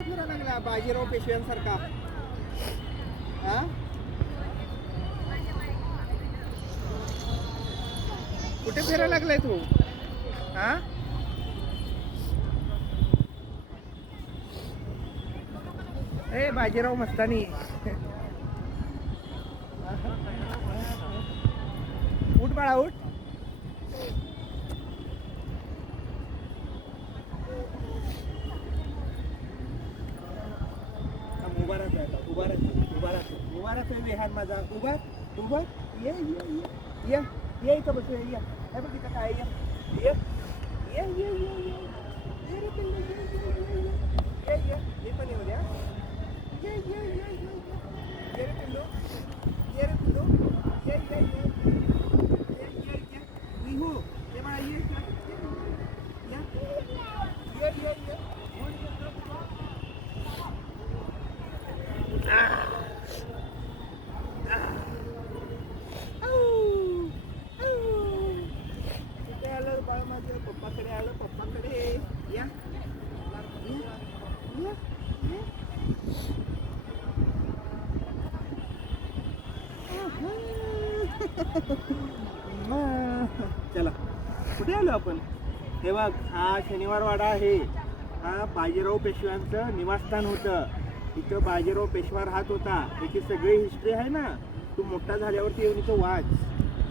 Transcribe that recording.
लागला बाजीराव पेशव्यांसारखा हा? कुठे फिरायला लागलाय तू? हा? ए बाजीराव मस्तानी. उठ बाळा उठ. थांब, उभा राहतोय आता, उभा राहतोय, उभा राहतोय, उभा राहतोय विहान माझा उभा उभा ये ये ये ये ये इथं बसू ये ये हे बघ इथं काय आहे, ये ये ये ये ये ये रे पिल्लू, ये, ये, ये, ये. ये ये मी पण येऊ द्या ये ये ये ये ये. ये रे पिल्लू ये रे पिल्लू ये ये ये ये ये ये विहू ये बाळा ये या. ये ये ये कुठे आलं बाळ माझं पप्पाकडे आलं पप्पाकडे या. चला कुठे आलो आपण? हे बघ हा शनिवार वाडा आहे. हा बाजीराव पेशव्यांचं निवासस्थान होतं. इथं बाजीराव पेशवा राहत होता. याची सगळी हिस्ट्री आहे ना. तू मोठा झाल्यावरती येऊन इथं वाच.